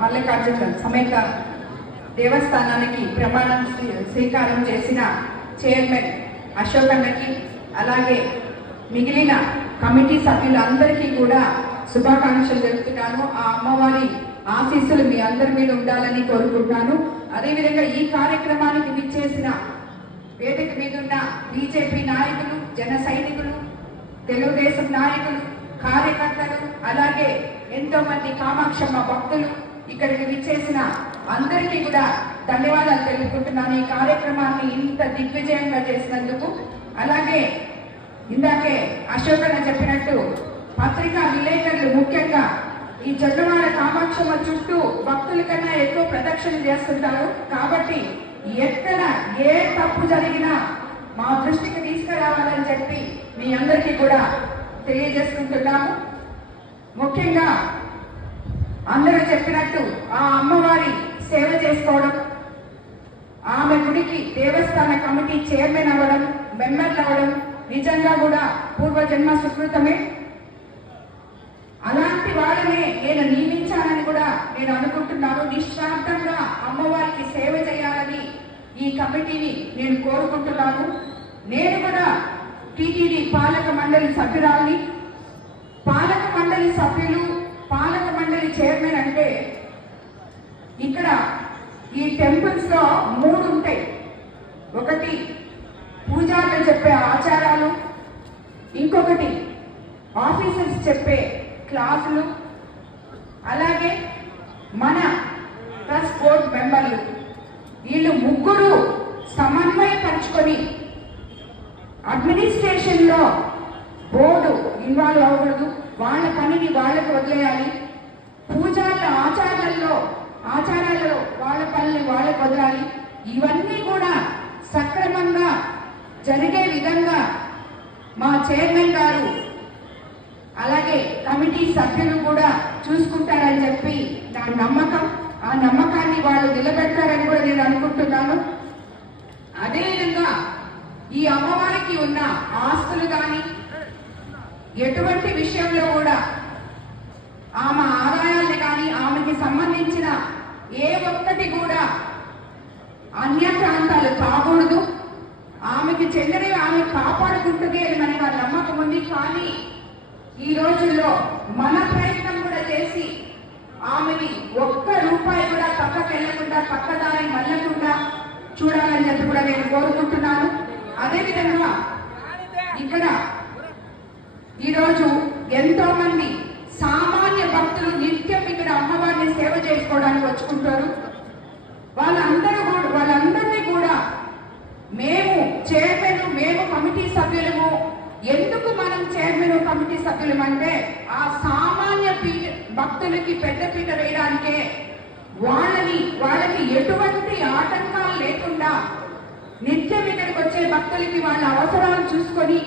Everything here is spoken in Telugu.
మల్లికార్జున సమేత దేవస్థానానికి ప్రమాణం స్వీకారం చేసిన చైర్మన్ అశోక్ అన్నకి, అలాగే మిగిలిన కమిటీ సభ్యులందరికీ కూడా శుభాకాంక్షలు తెలుపుతున్నాను. ఆ అమ్మవారి ఆశీస్సులు మీ అందరి మీద ఉండాలని కోరుకుంటున్నాను. అదేవిధంగా ఈ కార్యక్రమానికి విచ్చేసిన వేదిక మీద ఉన్న బీజేపీ నాయకులు, జన సైనికులు, తెలుగుదేశం నాయకులు, కార్యకర్తలు, అలాగే ఎంతో మంది కామాక్షమ్మ భక్తులు ఇక్కడికి విచ్చేసిన అందరికీ కూడా ధన్యవాదాలు తెలుపుకుంటున్నాను. ఈ కార్యక్రమాన్ని ఇంత దిగ్విజయంగా చేసినందుకు. అలాగే ఇందాకే అశోక్ అన్న చెప్పినట్టు పత్రికా విలేకరులు ముఖ్యంగా ఈ జొన్నవాడ కామాక్షమ్మ చుట్టూ భక్తుల కన్నా ఎక్కువ ప్రదక్షిణ చేస్తుంటారు. కాబట్టి ఎక్కడ ఏ తప్పు జరిగినా మా దృష్టికి తీసుకురావాలని చెప్పి మీ అందరికీ కూడా తెలియజేసుకుంటున్నాము. ముఖ్యంగా అందరూ చెప్పినట్టు ఆ అమ్మవారి సేవ చేసుకోవడం, ఆమె గుడికి దేవస్థాన కమిటీ చైర్మన్ అవ్వడం, మెంబర్లు అవ్వడం నిజంగా కూడా పూర్వజన్మ సుకృతమే. అలాంటి వాళ్ళనే నేను నియమించాలని కూడా నేను అనుకుంటున్నాను. నిస్వార్థంగా అమ్మవారికి సేవ చేయాలని ఈ కమిటీని నేను కోరుకుంటున్నాను. నేను కూడా టీటీడీ పాలక మండలి సభ్యురాలని. పాలక మండలి సభ్యులు, పాలక మండలి చైర్మన్ అంటే ఇక్కడ ఈ టెంపుల్స్ లో 3 ఉంటాయి. ఒకటి పూజారులు చెప్పే ఆచారాలు, ఇంకొకటి ఆఫీసర్స్ చెప్పే క్లాసులు, అలాగే మన ట్రస్ట్ బోర్డ్ మెంబర్లు. వీళ్ళు ముగ్గురు సమన్వయపరుచుకొని అడ్మినిస్ట్రేషన్ లో బోర్డు ఇన్వాల్వ్ అవ్వకూడదు, వాళ్ళ పనిని వాళ్ళకి వదిలేయాలి. పూజారుల ఆచారాలలో వాళ్ళ పనిని వాళ్ళకి వదలాలి. ఇవన్నీ కూడా సక్రమంగా జరిగే విధంగా మా చైర్మన్ గారు అలాగే కమిటీ సభ్యులు కూడా చూసుకుంటారని చెప్పి నా నమ్మకం. ఆ నమ్మకాన్ని వాళ్ళు నిలబెడతారని కూడా నేను అనుకుంటున్నాను. అదేవిధంగా ఈ అమ్మవారికి ఉన్న ఆస్తులు కానీ ఎటువంటి విషయంలో కూడా ఆమె ఆదాయాన్ని కానీ ఆమెకి సంబంధించిన ఏ ఒక్కటి కూడా అన్య ప్రాంతాలు కాకూడదు. ఆమెకి చెందినవి ఆమె కాపాడుకుంటుంది అని మనకి ఆ నమ్మకం ఉంది. కానీ ఈ రోజుల్లో మన ప్రయత్నం కూడా చేసి ఆమెని ఒక్క రూపాయి కూడా పక్కకి వెళ్లకుండా, పక్కదారి మళ్ళకుండా చూడాలని చెప్పి కూడా నేను కోరుకుంటున్నాను. అదేవిధంగా ఇక్కడ ఈరోజు ఎంతో మంది సామాన్య భక్తులు నిత్యం ఇక్కడ అమ్మవారిని సేవ చేసుకోవడానికి వచ్చుకుంటారు. వాళ్ళందరినీ కూడా మేము చైర్మన్, మేము కమిటీ సభ్యులము. ఎందుకు మనం చైర్మన్ కమిటీ సభ్యులం అంటే ఆ సామాన్య భక్తులకి పెద్దపీట వేయడానికే. వాళ్ళకి ఎటువంటి ఆటంకాలు లేకుండా నిత్యం ఇక్కడికి వచ్చే భక్తులకి వాళ్ళ అవసరాలు చూసుకొని